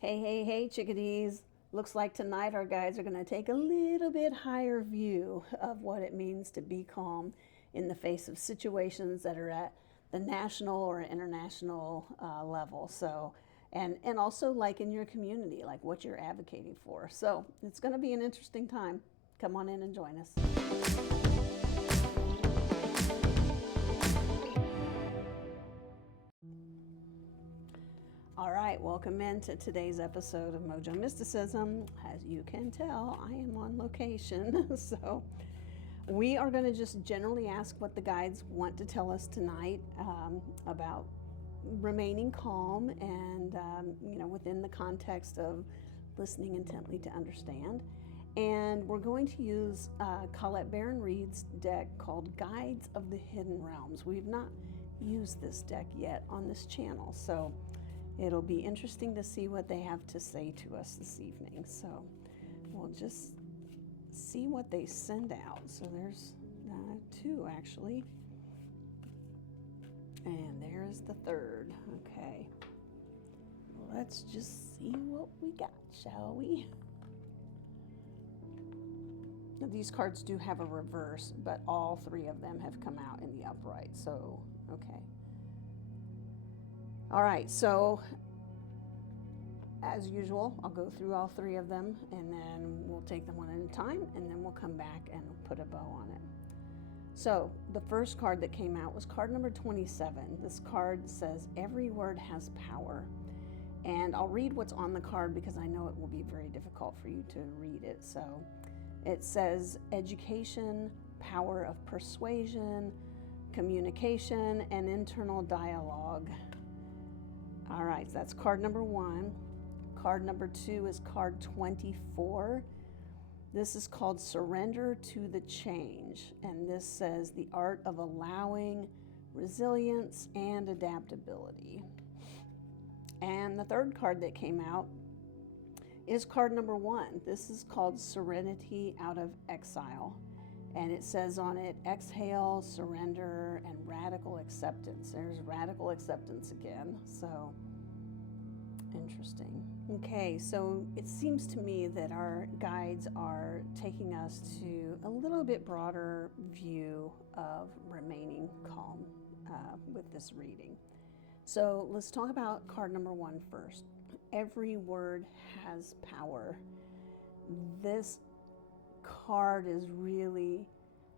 Hey, hey, hey, chickadees. Looks like tonight our guides are going to take a little bit higher view of what it means to be calm in the face of situations that are at the national or international level. And also like in your community, like what you're advocating for. So it's going to be an interesting time. Come on in and join us. All right, welcome into today's episode of Mojo Mysticism. As you can tell, I am on location. So we are going to just generally ask what the guides want to tell us tonight about remaining calm and, within the context of listening intently to understand. And we're going to use Colette Baron Reed's deck called Guides of the Hidden Realms. We've not used this deck yet on this channel, so it'll be interesting to see what they have to say to us this evening. So we'll just see what they send out. So there's two actually. And there's the third. Okay. Let's just see what we got, shall we? Now, these cards do have a reverse, but all three of them have come out in the upright. So, okay. All right, so as usual, I'll go through all three of them and then we'll take them one at a time and then we'll come back and put a bow on it. So the first card that came out was card number 27. This card says, every word has power. And I'll read what's on the card because I know it will be very difficult for you to read it. So it says education, power of persuasion, communication, and internal dialogue. All right, so that's card number 1. Card number 2 is card 24. This is called Surrender to the Change, and this says the art of allowing resilience and adaptability. And the third card that came out is card number 1. This is called Serenity Out of Exile, and it says on it, exhale, surrender, and radical acceptance. There's radical acceptance again, so interesting. Okay, so it seems to me that our guides are taking us to a little bit broader view of remaining calm with this reading. So let's talk about card number 1 first. Every word has power. This card is really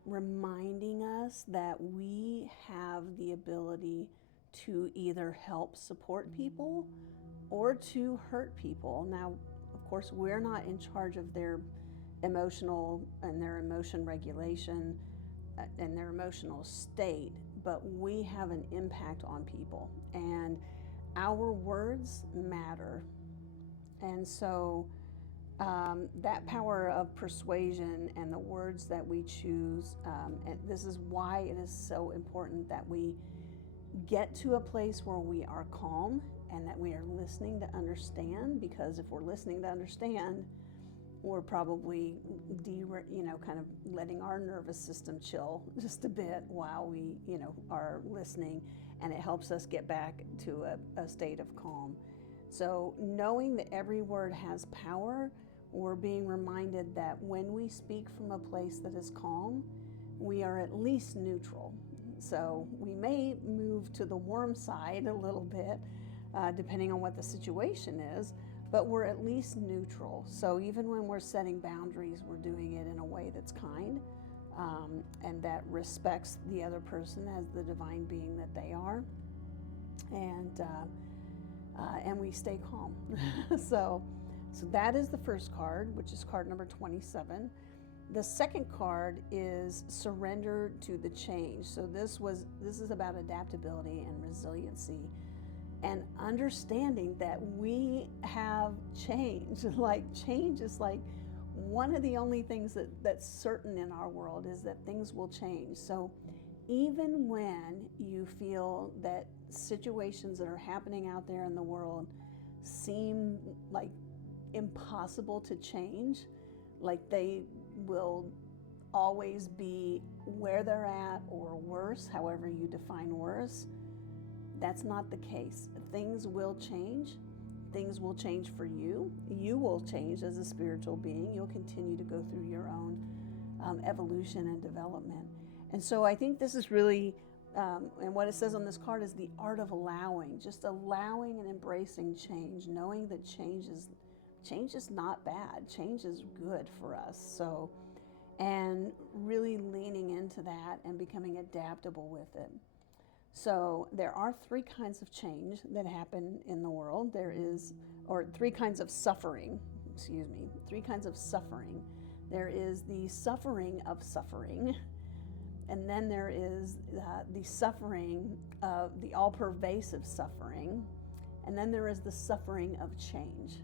reminding us that we have the ability to either help support people or to hurt people. Now, of course, we're not in charge of their emotional and their emotion regulation and their emotional state, but we have an impact on people, and our words matter. And so that power of persuasion and the words that we choose, and this is why it is so important that we get to a place where we are calm and that we are listening to understand, because if we're listening to understand, we're probably kind of letting our nervous system chill just a bit while we are listening, and it helps us get back to a state of calm. So knowing that every word has power, we're being reminded that when we speak from a place that is calm, we are at least neutral. So we may move to the warm side a little bit, depending on what the situation is, but we're at least neutral. So even when we're setting boundaries, we're doing it in a way that's kind and that respects the other person as the divine being that they are, and we stay calm. So that is the first card, which is card number 27. The second card is Surrender to the Change. So this is about adaptability and resiliency, and understanding that we have change. Like, change is like one of the only things that's certain in our world, is that things will change. So even when you feel that situations that are happening out there in the world seem like impossible to change, like they will always be where they're at or worse, however you define worse, that's not the case. Things will change. things will change for you. You will change as a spiritual being. You'll continue to go through your own evolution and development. And so I think this is really, and what it says on this card is the art of allowing, just allowing and embracing change, knowing that change is not bad. Change is good for us. So, and really leaning into that and becoming adaptable with it. So there are three kinds of change that happen in the world. Three kinds of suffering, three kinds of suffering. There is the suffering of suffering, and then there is the suffering of the all-pervasive suffering, and then there is the suffering of change.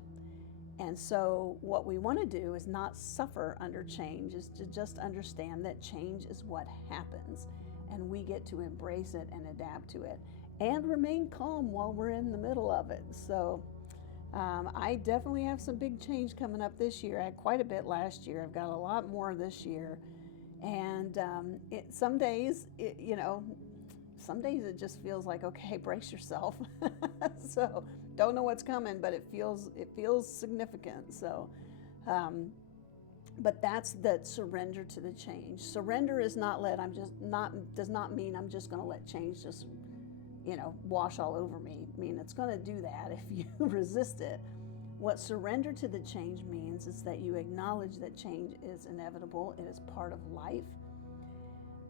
And so what we want to do is not suffer under change, is to just understand that change is what happens, and we get to embrace it and adapt to it and remain calm while we're in the middle of it. So I definitely have some big change coming up this year. I had quite a bit last year. I've got a lot more this year. And some days it just feels like, okay, brace yourself. So don't know what's coming, but it feels significant. So, but that's that surrender to the change. Surrender is does not mean I'm just going to let change just, wash all over me. I mean, it's going to do that if you resist it. What surrender to the change means is that you acknowledge that change is inevitable, it is part of life,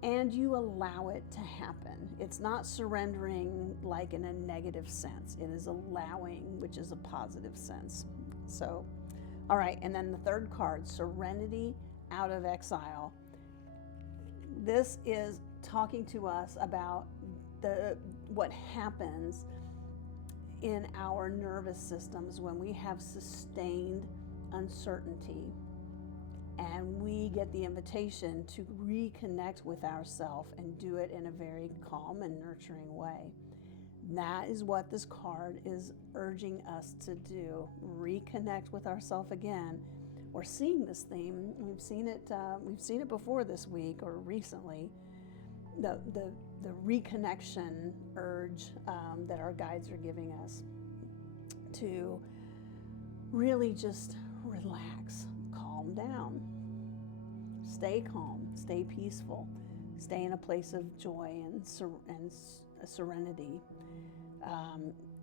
and you allow it to happen. It's not surrendering like in a negative sense. It is allowing, which is a positive sense. So, all right, and then the third card, Serenity out of Exile. This is talking to us about what happens in our nervous systems when we have sustained uncertainty, and we get the invitation to reconnect with ourselves and do it in a very calm and nurturing way. That is what this card is urging us to do. Reconnect with ourselves again. We're seeing this theme. We've seen it before this week or recently. The reconnection urge that our guides are giving us to really just relax, calm down, stay calm, stay peaceful, stay in a place of joy and serenity.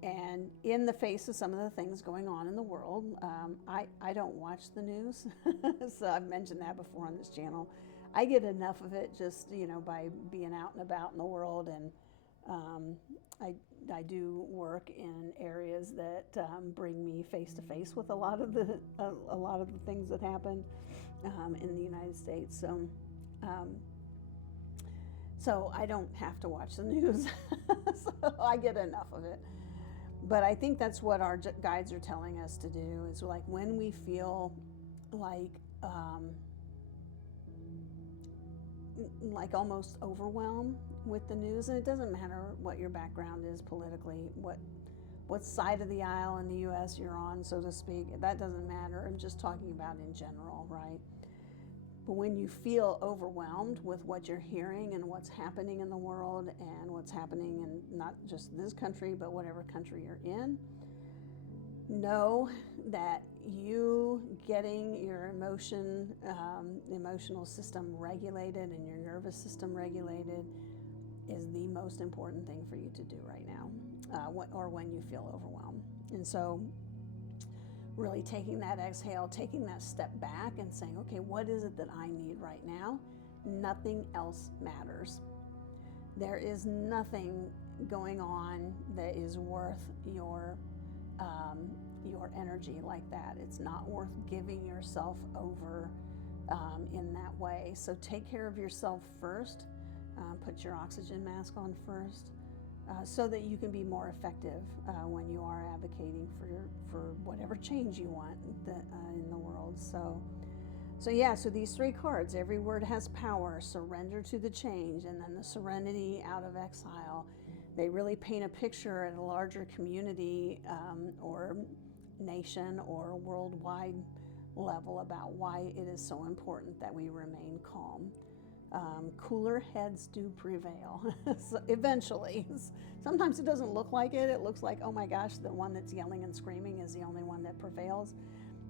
And in the face of some of the things going on in the world, I don't watch the news, so I've mentioned that before on this channel. I get enough of it just, by being out and about in the world, and I do work in areas that bring me face to face with a lot of the things that happen in the United States. So I don't have to watch the news, so I get enough of it. But I think that's what our guides are telling us to do, is like when we feel like almost overwhelmed with the news, and it doesn't matter what your background is politically, what side of the aisle in the U.S. you're on, so to speak, that doesn't matter. I'm just talking about in general, right? But when you feel overwhelmed with what you're hearing and what's happening in the world and what's happening in not just this country, but whatever country you're in, know that you getting your emotional system regulated and your nervous system regulated is the most important thing for you to do right now, or when you feel overwhelmed. And so really taking that exhale, taking that step back and saying, okay, what is it that I need right now? Nothing else matters. There is nothing going on that is worth your energy like that. It's not worth giving yourself over in that way. So take care of yourself first. Put your oxygen mask on first, so that you can be more effective when you are advocating for whatever change you want in the world. So these three cards, every word has power, surrender to the change, and then the serenity out of exile. They really paint a picture at a larger community or nation or worldwide level about why it is so important that we remain calm. Cooler heads do prevail. So eventually. Sometimes it doesn't look like it. It looks like, oh my gosh, the one that's yelling and screaming is the only one that prevails.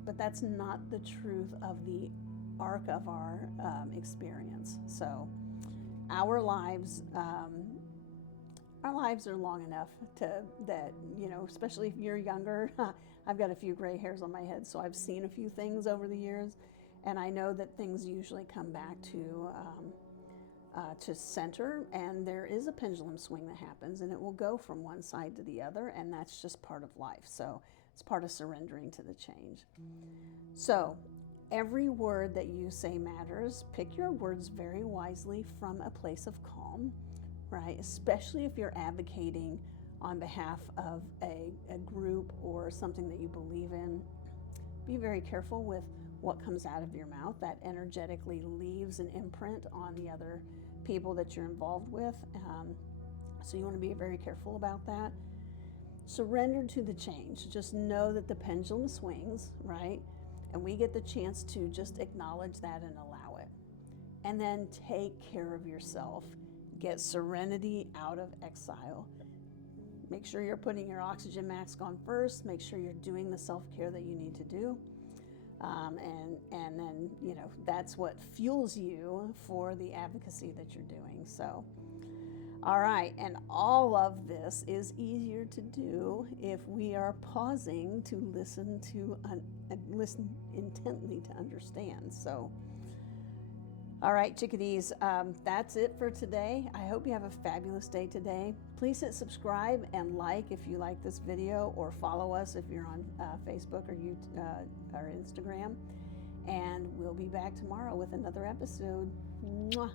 But that's not the truth of the arc of our experience. So our lives are long enough that, you know, especially if you're younger. I've got a few gray hairs on my head, so I've seen a few things over the years, and I know that things usually come back to center, and there is a pendulum swing that happens, and it will go from one side to the other, and that's just part of life. So it's part of surrendering to the change. So every word that you say matters. Pick your words very wisely from a place of calm, right? Especially if you're advocating on behalf of a group or something that you believe in. Be very careful with what comes out of your mouth. That energetically leaves an imprint on the other people that you're involved with. So you want to be very careful about that. Surrender to the change. Just know that the pendulum swings, right? And we get the chance to just acknowledge that and allow it. And then take care of yourself. Get serenity out of exile. Make sure you're putting your oxygen mask on first. Make sure you're doing the self-care that you need to do. And then, you know, that's what fuels you for the advocacy that you're doing. So, all right. And all of this is easier to do if we are pausing to listen intently to understand. So, all right, chickadees, that's it for today. I hope you have a fabulous day today. Please hit subscribe and like if you like this video, or follow us if you're on Facebook or YouTube, or Instagram. And we'll be back tomorrow with another episode. Mwah.